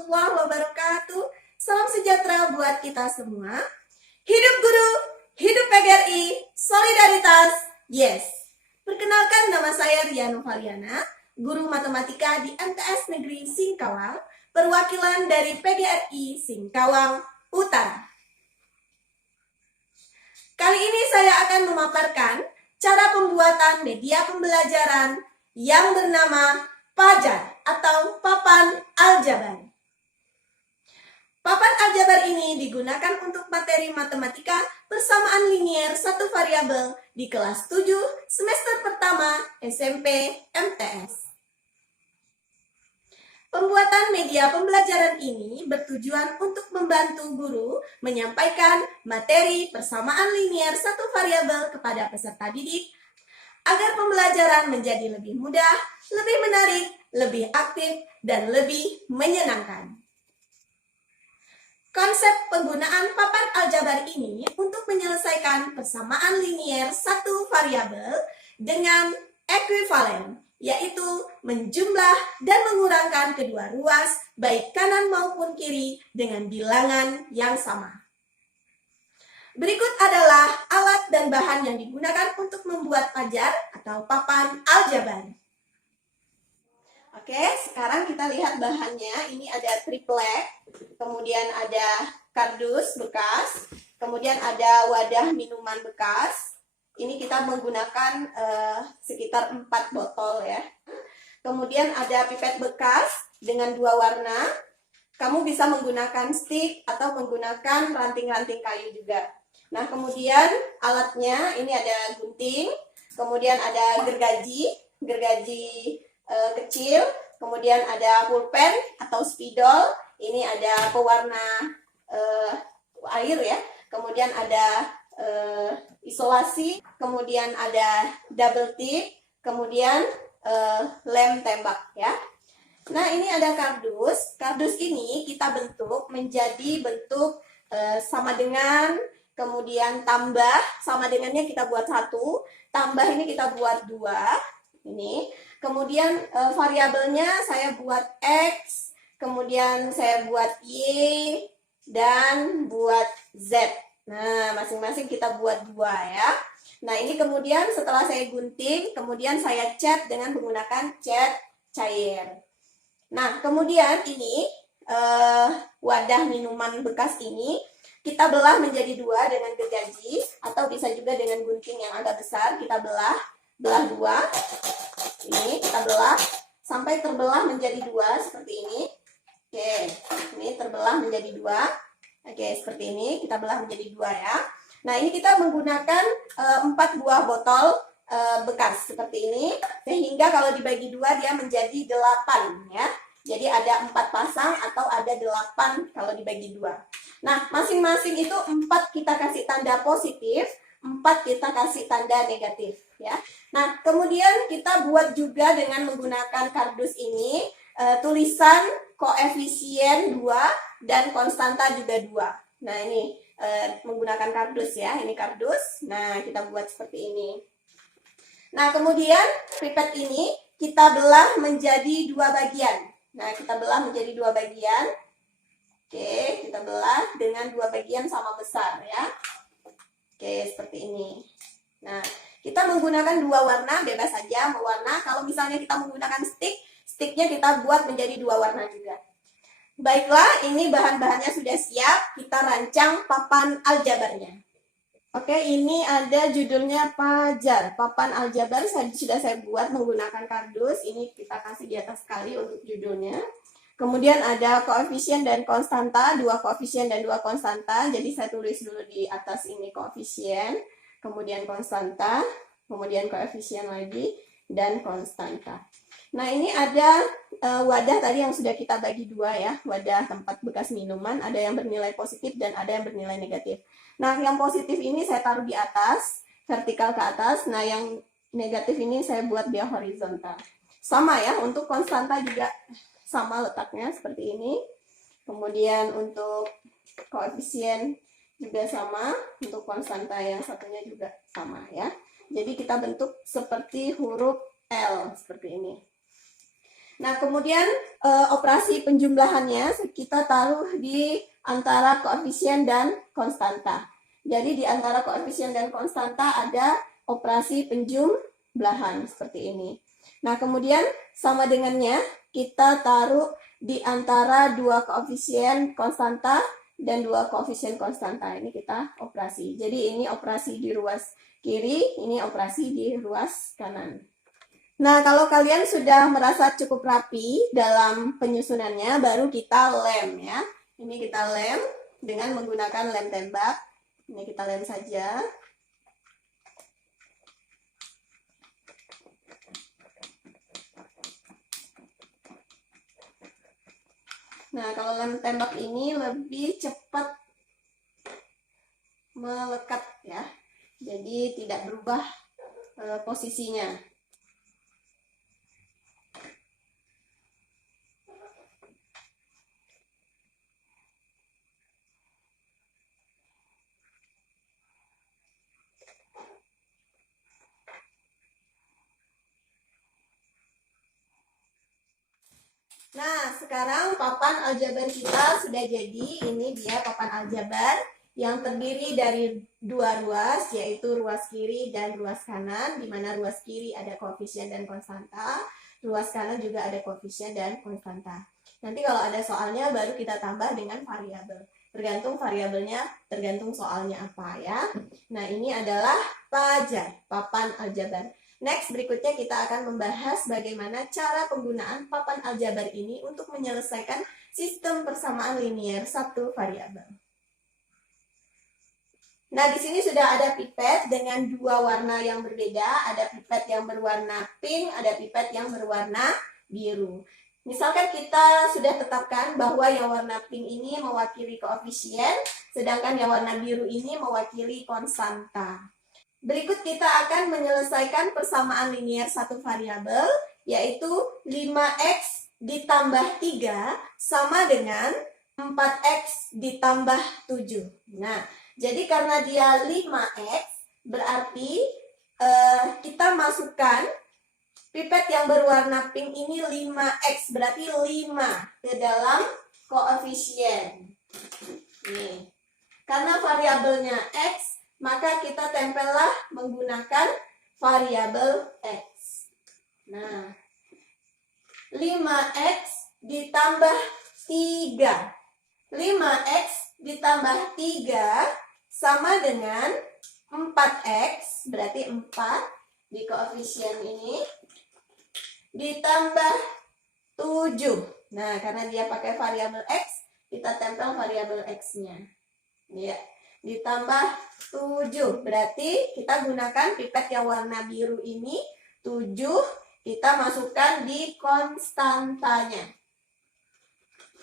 warahmatullahi wabarakatuh. Salam sejahtera buat kita semua. Hidup guru, hidup PGRI, solidaritas, yes. Perkenalkan, nama saya Ria Novaliana, guru matematika di MTS Negeri Singkawang, perwakilan dari PGRI Singkawang Utara. Kali ini saya akan memaparkan cara pembuatan media pembelajaran yang bernama Pajar atau Papan Aljabar. Papan aljabar ini digunakan untuk materi matematika persamaan linier satu variabel di kelas 7 semester pertama SMP MTS. Pembuatan media pembelajaran ini bertujuan untuk membantu guru menyampaikan materi persamaan linier satu variabel kepada peserta didik agar pembelajaran menjadi lebih mudah, lebih menarik, lebih aktif, dan lebih menyenangkan. Konsep penggunaan papan aljabar ini untuk menyelesaikan persamaan linier satu variabel dengan ekuivalen, yaitu menjumlah dan mengurangkan kedua ruas baik kanan maupun kiri dengan bilangan yang sama. Berikut adalah alat dan bahan yang digunakan untuk membuat pajar atau papan aljabar. Oke, sekarang kita lihat bahannya. Ini ada triplek, kemudian ada kardus bekas, kemudian ada wadah minuman bekas. Ini kita menggunakan sekitar 4 botol ya. Kemudian ada pipet bekas dengan 2 warna. Kamu bisa menggunakan stick atau menggunakan ranting-ranting kayu juga. Nah, kemudian alatnya ini ada gunting, kemudian ada gergaji kecil, kemudian ada pulpen atau spidol, ini ada pewarna air ya, kemudian ada isolasi, kemudian ada double tip, kemudian lem tembak ya. Nah, ini ada kardus. Kardus ini kita bentuk menjadi bentuk sama dengan, kemudian tambah, sama dengannya kita buat 1, tambah ini kita buat 2, ini. Kemudian variabelnya saya buat X, kemudian saya buat Y, dan buat Z. Nah, masing-masing kita buat 2 ya. Nah, ini kemudian setelah saya gunting, kemudian saya cat dengan menggunakan cat cair. Nah, kemudian ini wadah minuman bekas ini kita belah menjadi 2 dengan gergaji, atau bisa juga dengan gunting yang agak besar, kita belah 2. Ini kita belah sampai terbelah menjadi 2 seperti ini. Oke, ini terbelah menjadi 2. Oke, seperti ini kita belah menjadi 2 ya. Nah, ini kita menggunakan 4 buah botol bekas seperti ini, sehingga kalau dibagi 2 dia menjadi 8 ya. Jadi ada 4 pasang atau ada 8 kalau dibagi 2. Nah, masing-masing itu 4 kita kasih tanda positif, 4 kita kasih tanda negatif ya. Nah, kemudian kita buat juga dengan menggunakan kardus ini tulisan koefisien 2 dan konstanta juga 2. Nah, ini menggunakan kardus ya, ini kardus. Nah, kita buat seperti ini. Nah, kemudian pipet ini kita belah menjadi 2 bagian. Nah, kita belah menjadi 2 bagian. Oke, kita belah dengan 2 bagian sama besar ya. Oke, seperti ini. Nah, kita menggunakan 2 warna, bebas saja mau warna. Kalau misalnya kita menggunakan sticknya kita buat menjadi 2 warna juga. Baiklah, ini bahan-bahannya sudah siap. Kita rancang papan aljabarnya. Oke, ini ada judulnya Pajar, papan aljabar. Sudah saya buat menggunakan kardus. Ini kita kasih di atas sekali untuk judulnya. Kemudian ada koefisien dan konstanta, 2 koefisien dan 2 konstanta. Jadi saya tulis dulu di atas ini koefisien, kemudian konstanta, kemudian koefisien lagi, dan konstanta. Nah, ini ada wadah tadi yang sudah kita bagi 2 ya, wadah tempat bekas minuman, ada yang bernilai positif dan ada yang bernilai negatif. Nah, yang positif ini saya taruh di atas, vertikal ke atas. Nah, yang negatif ini saya buat dia horizontal. Sama ya, untuk konstanta juga sama letaknya seperti ini. Kemudian untuk koefisien juga sama, untuk konstanta yang satunya juga sama ya. Jadi kita bentuk seperti huruf L seperti ini. Nah, kemudian operasi penjumlahannya kita taruh di antara koefisien dan konstanta. Jadi di antara koefisien dan konstanta ada operasi penjumlahan seperti ini. Nah, kemudian sama dengannya kita taruh di antara dua koefisien konstanta dan dua koefisien konstanta. Ini kita operasi. Jadi ini operasi di ruas kiri, ini operasi di ruas kanan. Nah, kalau kalian sudah merasa cukup rapi dalam penyusunannya, baru kita lem ya. Ini kita lem dengan menggunakan lem tembak. Ini kita lem saja. Nah, kalau lem tembak ini lebih cepat melekat ya. Jadi tidak berubah posisinya. Nah, sekarang papan aljabar kita sudah jadi. Ini dia papan aljabar yang terdiri dari dua ruas, yaitu ruas kiri dan ruas kanan, di mana ruas kiri ada koefisien dan konstanta, ruas kanan juga ada koefisien dan konstanta. Nanti kalau ada soalnya baru kita tambah dengan variabel. Tergantung variabelnya, tergantung soalnya apa ya. Nah, ini adalah PAJAR, papan aljabar. Next, berikutnya kita akan membahas bagaimana cara penggunaan papan aljabar ini untuk menyelesaikan sistem persamaan linier satu variabel. Nah, di sini sudah ada pipet dengan dua warna yang berbeda. Ada pipet yang berwarna pink, ada pipet yang berwarna biru. Misalkan kita sudah tetapkan bahwa yang warna pink ini mewakili koefisien, sedangkan yang warna biru ini mewakili konstanta. Berikut kita akan menyelesaikan persamaan linier satu variabel, yaitu 5x ditambah 3 sama dengan 4x ditambah 7. Nah, jadi karena dia 5x, berarti kita masukkan pipet yang berwarna pink ini 5x, berarti 5 ke dalam koefisien. Nih. Karena variabelnya x, maka kita tempellah menggunakan variabel x. Nah, 5x ditambah 3. 5x ditambah 3 sama dengan 4x, berarti 4 di koefisien ini, ditambah 7. Nah, karena dia pakai variabel x, kita tempel variabel x-nya. Ya, ditambah 7. Berarti kita gunakan pipet yang warna biru ini, 7, kita masukkan di konstantanya.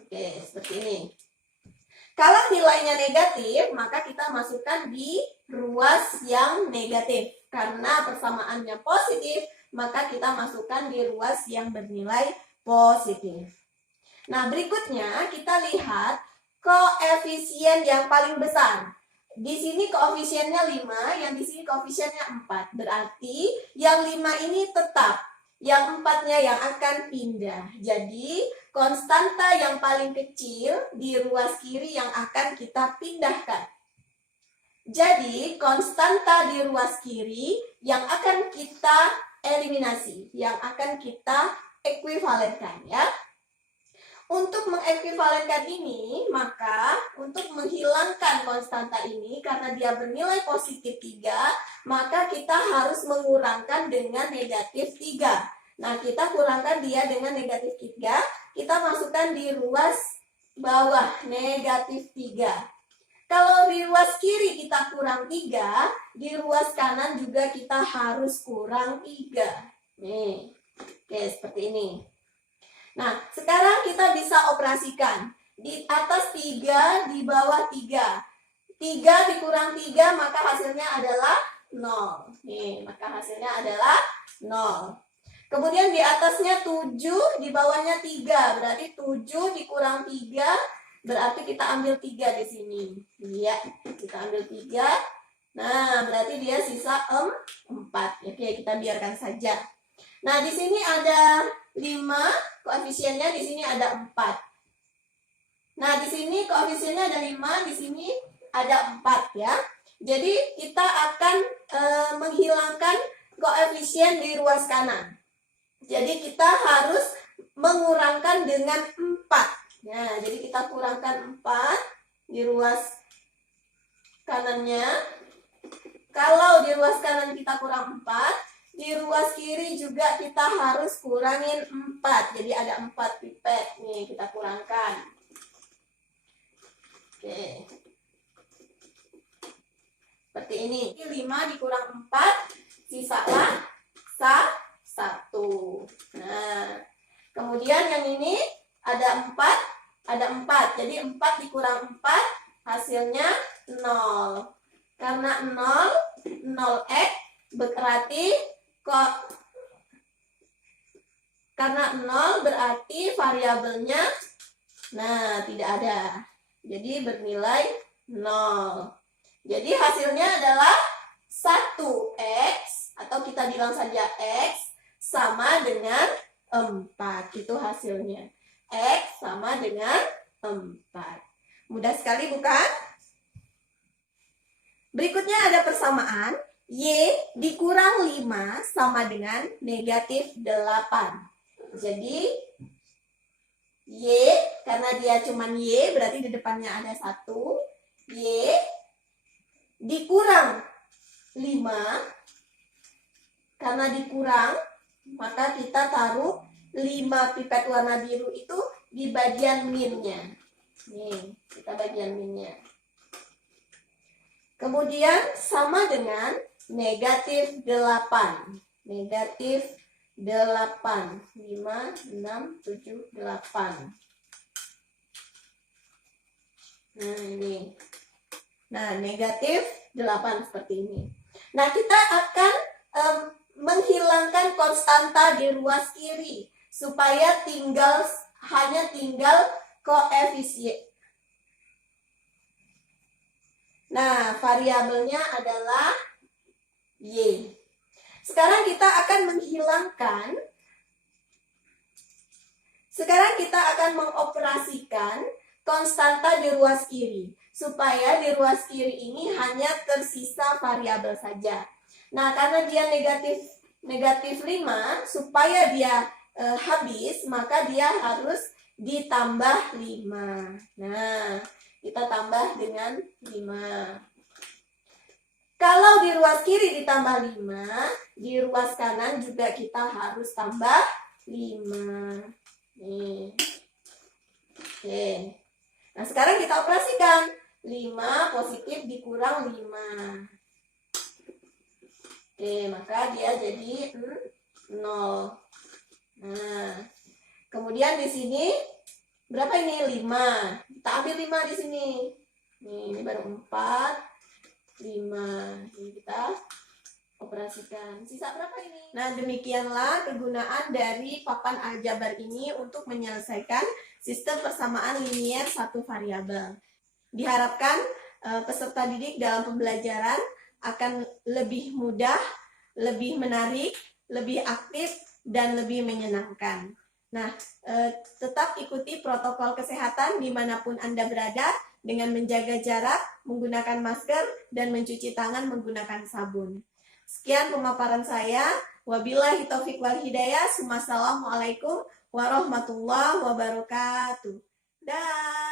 Oke, seperti ini. Kalau nilainya negatif, maka kita masukkan di ruas yang negatif. Karena persamaannya positif, maka kita masukkan di ruas yang bernilai positif. Nah, berikutnya kita lihat koefisien yang paling besar. Di sini koefisiennya 5, yang di sini koefisiennya 4. Berarti yang 5 ini tetap, yang 4-nya yang akan pindah. Jadi, konstanta yang paling kecil di ruas kiri yang akan kita pindahkan. Jadi, konstanta di ruas kiri yang akan kita eliminasi, yang akan kita ekuivalenkan ya. Untuk mengekuivalenkan ini, maka untuk menghilangkan konstanta ini, karena dia bernilai positif 3, maka kita harus mengurangkan dengan negatif 3. Nah, kita kurangkan dia dengan negatif 3, kita masukkan di ruas bawah, negatif 3. Kalau di ruas kiri kita kurang 3, di ruas kanan juga kita harus kurang 3. Nih, oke, seperti ini. Nah, sekarang kita bisa operasikan. Di atas 3, di bawah 3. 3 dikurang 3, maka hasilnya adalah 0. Nih, maka hasilnya adalah 0. Kemudian di atasnya 7, di bawahnya 3. Berarti 7 dikurang 3, berarti kita ambil 3 di sini. Iya, kita ambil 3. Nah, berarti dia sisa 4. Oke, kita biarkan saja. Nah, di sini ada 5, koefisiennya di sini ada 4. Nah, di sini koefisiennya ada 5, di sini ada 4 ya. Jadi kita akan menghilangkan koefisien di ruas kanan. Jadi kita harus mengurangkan dengan 4. Nah, jadi kita kurangkan 4 di ruas kanannya. Kalau di ruas kanan kita kurang 4, di ruas kiri juga kita harus kurangin 4. Jadi ada 4 pipet. Nih, kita kurangkan. Oke. Seperti ini. 5 dikurang 4, sisalah 1. Nah, kemudian yang ini ada 4. Jadi 4 dikurang 4, hasilnya 0. Karena 0x berarti karena 0 berarti variabelnya tidak ada. Jadi bernilai 0. Jadi hasilnya adalah 1x, atau kita bilang saja x sama dengan 4. Itu hasilnya. X sama dengan 4. Mudah sekali bukan? Berikutnya ada persamaan. Y dikurang 5 sama dengan negatif 8. Jadi Y, karena dia cuma Y, berarti di depannya ada 1. Y dikurang 5, karena dikurang, maka kita taruh 5 pipet warna biru itu di bagian minnya. Nih, kita bagian minnya. Kemudian sama dengan negatif 8. Negatif 8. 5, 6, 7, 8. Nah, ini. Nah, negatif 8 seperti ini. Nah, kita akan menghilangkan konstanta di ruas kiri supaya hanya tinggal koefisien. Nah, variabelnya adalah Y. Sekarang kita akan mengoperasikan konstanta di ruas kiri. Supaya di ruas kiri ini hanya tersisa variabel saja. Nah, karena dia negatif 5, supaya dia habis, maka dia harus ditambah 5. Nah, kita tambah dengan 5. Kalau di ruas kiri ditambah 5, di ruas kanan juga kita harus tambah 5. Nih. Oke. Nah, sekarang kita operasikan. 5 positif dikurang 5. Oke, maka dia jadi 0. Nah, kemudian di sini berapa ini? 5. Kita ambil 5 di sini. Nih, ini baru 4, 5. Ini kita operasikan. Sisa berapa ini? Nah, demikianlah kegunaan dari papan aljabar ini untuk menyelesaikan sistem persamaan linier satu variabel. Diharapkan peserta didik dalam pembelajaran akan lebih mudah, lebih menarik, lebih aktif, dan lebih menyenangkan. Nah, tetap ikuti protokol kesehatan dimanapun Anda berada dengan menjaga jarak, menggunakan masker, dan mencuci tangan menggunakan sabun. Sekian pemaparan saya. Wabillahi taufiq wal hidayah. Wassalamualaikum warahmatullahi wabarakatuh. Dah.